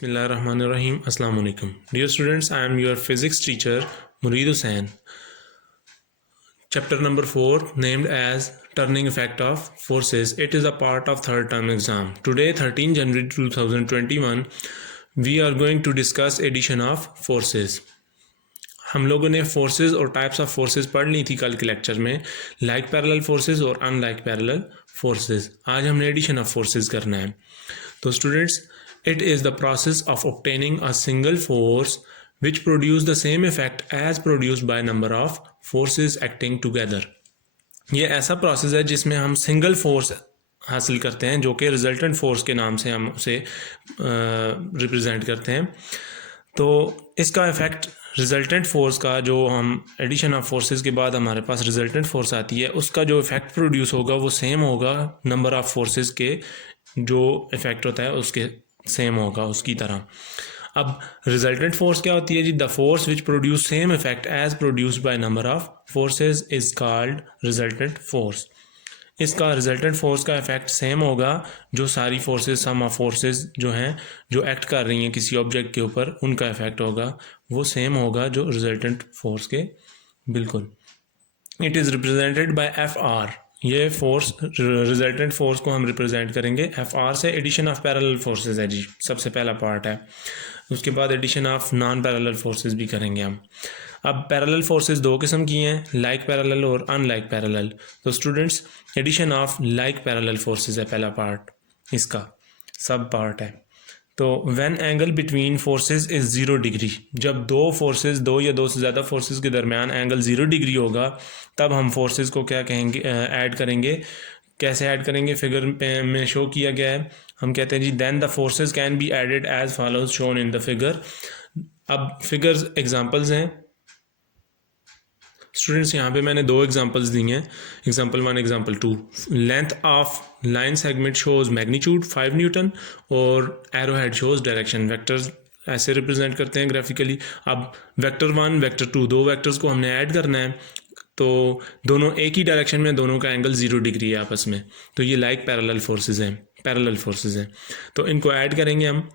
Bismillahirrahmanirrahim. Assalamu alaikum. Dear students, I am your physics teacher Mureed Hussain. Chapter number 4 named as Turning Effect of Forces. It is a part of third term exam. Today 13 January 2021 we are going to discuss addition of forces. हम लोगों ने forces और types of forces पढ़ ली थी कल के lecture में, like parallel forces और अनलाइक पैरेलल फोर्सेस. आज हमने एडिशन ऑफ फोर्सेस करना है. तो students, it is the process of obtaining a single force which produce the same effect as produced by number of forces acting together. ये ऐसा process है जिसमें हम सिंगल फोर्स हासिल करते हैं जो कि रिजल्टेंट फोर्स के नाम से हम उसे रिप्रेजेंट करते हैं. तो इसका इफेक्ट रिजल्टेंट फोर्स का, जो हम एडिशन ऑफ फोर्सेस के बाद हमारे पास रिजल्टेंट फोर्स आती है, उसका जो इफेक्ट प्रोड्यूस होगा वो सेम होगा नंबर ऑफ फोर्सेस के जो इफेक्ट होता है उसके सेम होगा उसकी तरह. अब रिजल्टेंट फोर्स क्या होती है जी? The force which produce same effect as produced by number of forces is called resultant force. इसका रिजल्टेंट फोर्स का इफेक्ट सेम होगा जो सारी फोर्सेस, सम ऑफ फोर्सेस जो हैं जो एक्ट कर रही हैं किसी ऑब्जेक्ट के ऊपर, उनका इफेक्ट होगा वो सेम होगा जो रिजल्टेंट फोर्स के बिल्कुल. It is represented by F R. ये फोर्स, रिजल्टेंट फोर्स को हम रिप्रेजेंट करेंगे एफ आर से. एडिशन ऑफ पैरेलल फोर्सेस है जी, सबसे पहला पार्ट है. उसके बाद addition of non parallel forces भी करेंगे हम. अब पैरेलल फोर्सेस दो किस्म की हैं, लाइक पैरेलल और अनलाइक पैरेलल. तो students, addition of like parallel forces है पहला पार्ट, इसका सब पार्ट है. तो when angle between forces is 0 degree, जब दो फोर्सेस, दो या दो से ज़्यादा फोर्सेस के दरमियान एंगल 0 डिग्री होगा, तब हम फोर्सेस को क्या कहेंगे, ऐड करेंगे. कैसे ऐड करेंगे? फिगर में शो किया गया है. हम कहते हैं जी, then the forces can be added as follows shown in the figure. अब फिगर्स एग्जांपल्स हैं स्टूडेंट्स, यहाँ पे मैंने दो एग्जांपल्स दी हैं, example 1, example 2. Length of line segment shows magnitude 5 newton और arrow head shows direction. Vectors ऐसे रिप्रेजेंट करते हैं ग्राफिकली. अब वेक्टर 1, वेक्टर 2, दो वेक्टर्स को हमने ऐड करना है, तो दोनों एक ही डायरेक्शन में, दोनों का एंगल 0 डिग्री है आपस में. तो ये लाइक पैरेलल फोर्सेस हैं, पैरेलल फोर्सेस हैं. तो इनको ऐड करेंगे हम.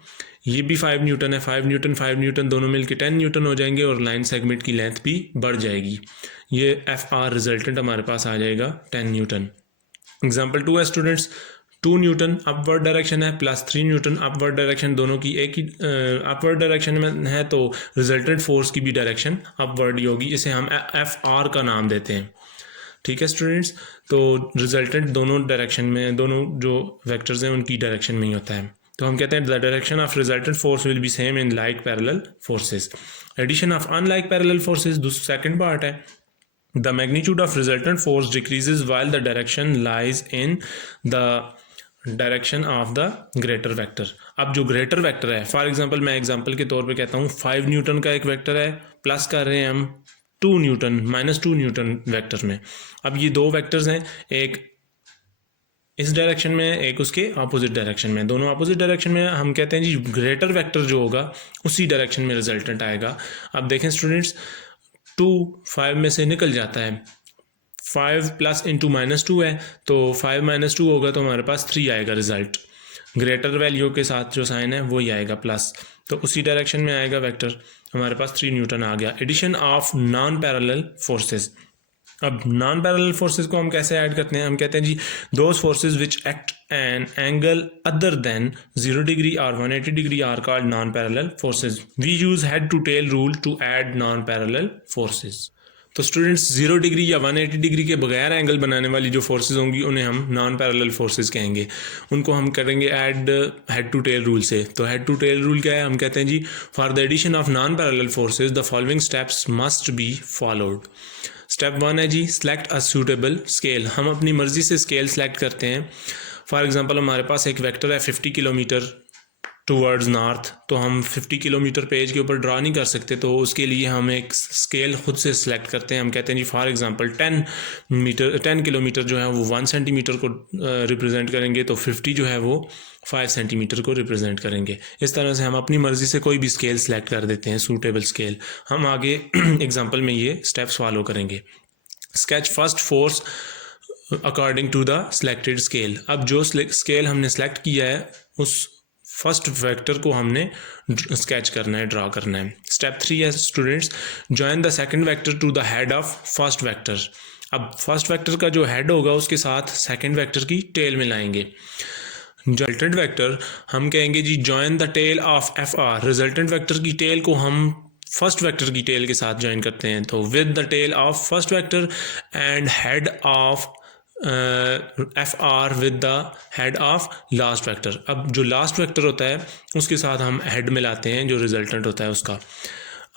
ये भी 5 न्यूटन है, 5 न्यूटन दोनों मिलके 10 न्यूटन हो जाएंगे और लाइन सेगमेंट की लेंथ भी बढ़ जाएगी. ये एफ आर रिजल्टेंट हमारे पास आ जाएगा 10 न्यूटन. एग्जाम्पल 2 है स्टूडेंट्स, 2 न्यूटन अपवर्ड डायरेक्शन है प्लस 3 न्यूटन अपवर्ड डायरेक्शन, दोनों की एक ही अपवर्ड डायरेक्शन में है, तो रिजल्टेंट फोर्स की भी डायरेक्शन अपवर्ड ही होगी. इसे हम एफ आर का नाम देते हैं. ठीक है स्टूडेंट्स, तो रिजल्टेंट दोनों डायरेक्शन में, दोनों जो वेक्टर्स हैं उनकी डायरेक्शन में ही होता है. तो हम कहते हैं the direction of resultant force will be same in like parallel forces. Addition of unlike parallel forces second part है. The magnitude of resultant force decreases while the direction lies in the direction of the greater vector. अब जो greater vector है, for example मैं example के तौर पे कहता हूँ 5 न्यूटन का एक वेक्टर है, प्लस कर रहे हैं हम 2 न्यूटन, -2 न्यूटन वेक्टर में. अब ये दो वेक्टर्स हैं, एक इस डायरेक्शन में, एक उसके अपोजिट डायरेक्शन में, दोनों अपोजिट डायरेक्शन में. हम कहते हैं जी ग्रेटर वेक्टर जो होगा उसी डायरेक्शन में रिजल्टेंट आएगा. अब देखें स्टूडेंट्स, 2 5 में से निकल जाता है, 5 प्लस इंटू -2 है, तो 5 - 2 होगा तो हमारे पास 3 आएगा रिजल्ट. ग्रेटर वैल्यू के साथ जो साइन है वही आएगा प्लस, तो उसी डायरेक्शन में आएगा वेक्टर. हमारे पास 3 न्यूटन आ गया. Addition of non parallel forces. अब नॉन पैरेलल फोर्सेस को हम कैसे ऐड करते हैं? हम कहते हैं जी, those forces which act an angle other than 0 degree और 180 degree are called non parallel forces. We use head to tail rule to add non parallel forces. तो स्टूडेंट्स, 0 डिग्री या 180 डिग्री के बगैर एंगल बनाने वाली जो फोर्सेस होंगी उन्हें हम नॉन पैरेलल फोर्सेस कहेंगे. उनको हम करेंगे add head to tail rule से. तो हेड टू टेल रूल क्या है? हम कहते हैं जी, for the addition of non parallel forces the following steps must be followed. Step 1 है जी, सेलेक्ट अ सूटेबल स्केल. हम अपनी मर्जी से स्केल सेलेक्ट करते हैं. फॉर एग्जांपल हमारे पास एक वेक्टर है 50 किलोमीटर टूवर्ड्स नॉर्थ, तो हम 50 किलोमीटर पेज के ऊपर ड्रा नहीं कर सकते, तो उसके लिए हम एक स्केल खुद से सिलेक्ट करते हैं. हम कहते हैं जी, फॉर एग्जांपल 10 किलोमीटर जो है वो 1 सेंटीमीटर को रिप्रेजेंट करेंगे, तो 50 जो है वो 5 सेंटीमीटर को रिप्रेजेंट करेंगे. इस तरह से हम अपनी मर्जी से कोई भी स्केल सेलेक्ट कर देते हैं, सूटेबल स्केल. हम आगे एग्जाम्पल में ये स्टेप्स फॉलो करेंगे. Sketch first force according to the selected scale. अब जो स्केल हमने सेलेक्ट किया है उस फर्स्ट वेक्टर को हमने स्केच करना है, ड्रा करना है। स्टेप 3 है students, join the second vector to the head of first vector. अब फर्स्ट वेक्टर का जो हेड होगा उसके साथ सेकंड वेक्टर की टेल मिलाएंगे। रिजल्टेंट वेक्टर हम कहेंगे जी join the tail of F R. Resultant vector की टेल को हम फर्स्ट वेक्टर की टेल के साथ ज्वाइन करते हैं, तो with the tail of first vector and head of F R with the head of last vector. अब जो लास्ट वेक्टर होता है उसके साथ हम हेड मिलाते हैं जो रिजल्टेंट होता है उसका।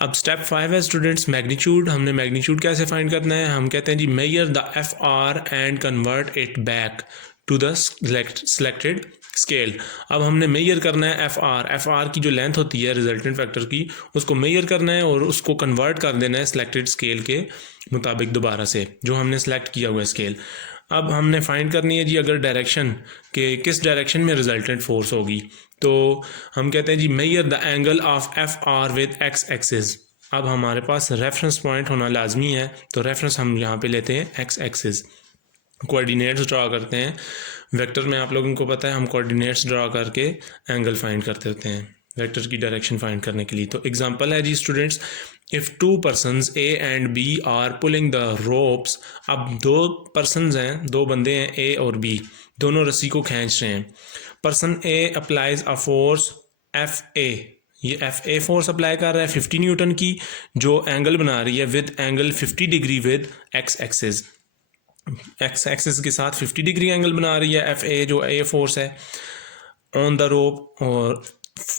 अब स्टेप 5 है स्टूडेंट्स, मैग्नीट्यूड। हमने मैग्नीट्यूड कैसे फाइंड करना है, हम कहते हैं जी measure the F R and convert it back to the selected scale. अब हमने मेजर करना है एफ आर की जो लेंथ होती है रिजल्टेंट वेक्टर की, उसको मेजर करना है और उसको कन्वर्ट कर देना है सिलेक्टेड स्केल के मुताबिक दोबारा से, जो हमने सेलेक्ट किया हुआ है स्केल। अब हमने फाइंड करनी है जी अगर डायरेक्शन के किस डायरेक्शन में रिजल्टेंट फोर्स होगी, तो हम कहते हैं जी measure the angle of F R with x axis. अब हमारे पास रेफरेंस पॉइंट होना लाजमी है, तो रेफरेंस हम यहाँ पे लेते हैं एक्स एक्सिस। कोऑर्डिनेट्स ड्रा करते हैं वेक्टर में, आप लोगों को पता है हम कोऑर्डिनेट्स ड्रा करके एंगल फाइंड करते होते हैं वेक्टर की डायरेक्शन फाइंड करने के लिए। तो एग्जांपल है जी students, if 2 persons A and B are pulling the ropes. अब 2 persons हैं, 2 बंदे हैं A और B, दोनों रस्सी को खींच रहे हैं। Person A applies a force FA, ये FA फोर्स अप्लाई कर रहा है 50 न्यूटन की, जो एंगल बना रही है with angle 50 degree with x axis. X axis के साथ 50 डिग्री एंगल बना रही है FA, जो A फोर्स है ऑन द रोप। और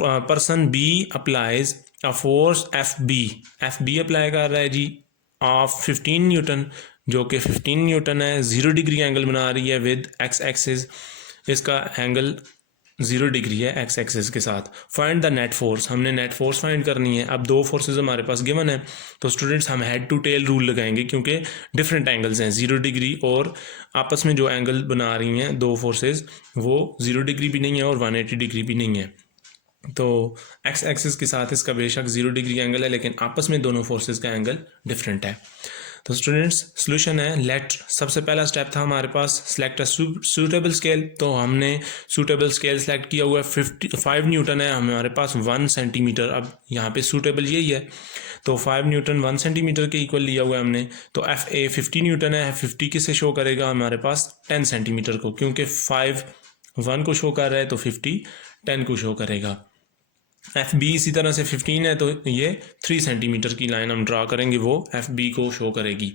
person B applies a force FB apply कर रहा है जी ऑफ 15 न्यूटन, जो कि 15 न्यूटन है, 0 डिग्री एंगल बना रही है विद एक्स एक्सिस। इसका एंगल 0 डिग्री है एक्स एक्सिस के साथ। फाइंड द नेट फोर्स, हमने नेट फोर्स फाइंड करनी है। अब 2 फोर्सेस हमारे पास गिवन है, तो स्टूडेंट्स हम हेड टू टेल रूल लगाएंगे, क्योंकि डिफरेंट एंगल्स हैं 0 डिग्री, और आपस में जो एंगल बना रही हैं 2 फोर्सेस वो 0 डिग्री भी नहीं है और 180 डिग्री भी नहीं है। तो एक्स एक्सिस के साथ इसका बेशक 0 डिग्री एंगल है, लेकिन आपस में दोनों फोर्सेस का एंगल डिफरेंट है। तो स्टूडेंट्स सोल्यूशन है लेट, सबसे पहला स्टेप था हमारे पास सेलेक्ट अ सूटेबल स्केल। तो हमने सूटेबल स्केल सेलेक्ट किया हुआ है, 5 न्यूटन है हमारे पास 1 सेंटीमीटर। अब यहाँ पे सूटेबल यही है, तो 5 न्यूटन 1 सेंटीमीटर के इक्वल लिया हुआ है हमने। तो FA 50 न्यूटन है, 50 किसे शो करेगा हमारे पास 10 सेंटीमीटर को, क्योंकि 5 1 को शो कर रहा है तो 50 10 को शो करेगा। FB इसी तरह से 15 है, तो ये 3 सेंटीमीटर की लाइन हम ड्रा करेंगे, वो FB को शो करेगी।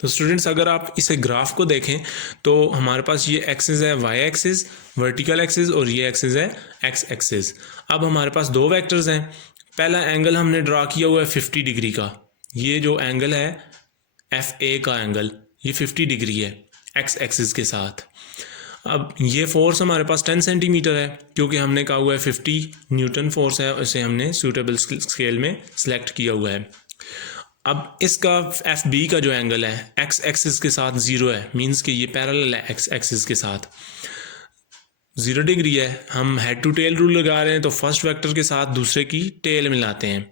तो स्टूडेंट्स अगर आप इसे ग्राफ को देखें तो हमारे पास ये एक्सिस है Y एक्सिस, वर्टिकल एक्सिस, और ये एक्सिस है X एक्सिस। अब हमारे पास 2 वेक्टर्स हैं। पहला एंगल हमने ड्रा किया हुआ है 50 डिग्री का, ये जो एंगल है FA का एंगल, ये 50 डिग्री है X एक्सिस के साथ। अब ये फोर्स हमारे पास 10 सेंटीमीटर है, क्योंकि हमने कहा हुआ है 50 न्यूटन फोर्स है, इसे हमने सूटेबल स्केल में सेलेक्ट किया हुआ है। अब इसका FB का जो एंगल है एक्स एक्सिस के साथ 0 है, मींस कि ये पैरेलल है एक्स एक्सिस के साथ, 0 डिग्री है। हम हेड टू टेल रूल लगा रहे हैं, तो फर्स्ट वेक्टर के साथ दूसरे की टेल मिलाते हैं।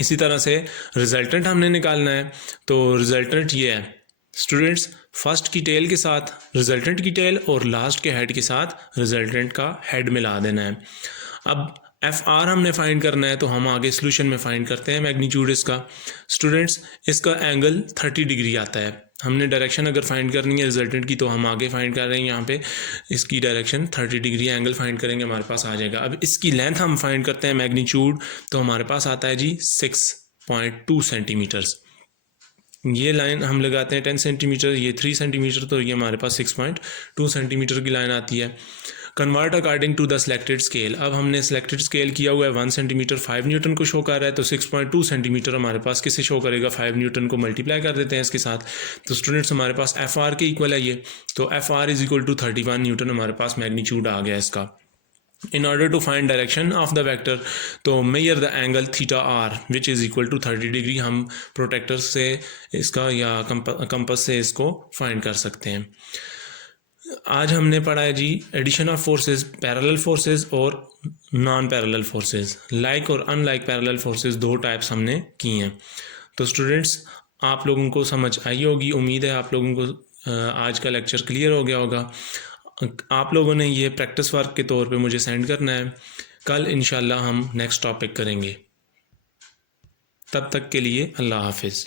इसी तरह से रिजल्टेंट हमने निकालना है, तो रिजल्टेंट ये है स्टूडेंट्स, फर्स्ट की टेल के साथ रिजल्टेंट की टेल और लास्ट के हेड के साथ रिजल्टेंट का हेड मिला देना है। अब FR हमने फाइंड करना है, तो हम आगे सोल्यूशन में फाइंड करते हैं मैग्नीट्यूड इसका। स्टूडेंट्स इसका एंगल 30 डिग्री आता है। हमने डायरेक्शन अगर फाइंड करनी है रिजल्टेंट की, तो हम आगे फाइंड कर रहे हैं, यहाँ पे इसकी डायरेक्शन 30 डिग्री एंगल फाइंड करेंगे, हमारे पास आ जाएगा। अब इसकी लेंथ हम फाइंड करते हैं मैग्नीट्यूड, तो हमारे पास आता है जी 6.2 सेंटीमीटर्स। ये लाइन हम लगाते हैं 10 सेंटीमीटर, ये 3 सेंटीमीटर, तो ये हमारे पास 6.2 सेंटीमीटर की लाइन आती है। Convert according to the selected scale. अब हमने सिलेक्टेड स्केल किया हुआ है 1 सेंटीमीटर 5 न्यूटन को शो कर रहा है, तो 6.2 सेंटीमीटर हमारे पास किसे शो करेगा, 5 न्यूटन को मल्टीप्लाई कर देते हैं इसके साथ। तो स्टूडेंट्स हमारे पास FR के इक्वल है ये, तो FR is equal to 31 newton हमारे पास मैग्नीट्यूड आ गया इसका। In order to find direction of the vector, तो measure the angle theta r which is equal to 30 degree. हम प्रोटेक्टर से इसका या कंपास से इसको फाइंड कर सकते हैं। आज हमने पढ़ा है जी addition of forces, parallel forces और नॉन पैरेलल फोर्सेस। लाइक और अनलाइक पैरेलल फोर्सेस 2 टाइप्स हमने की हैं। तो स्टूडेंट्स आप लोगों को समझ आई होगी, उम्मीद है आप लोगों को आज का लेक्चर क्लियर हो गया होगा। आप लोगों ने ये प्रैक्टिस वर्क के तौर पे मुझे सेंड करना है। कल इंशाल्लाह हम नेक्स्ट टॉपिक करेंगे। तब तक के लिए अल्लाह हाफिज़।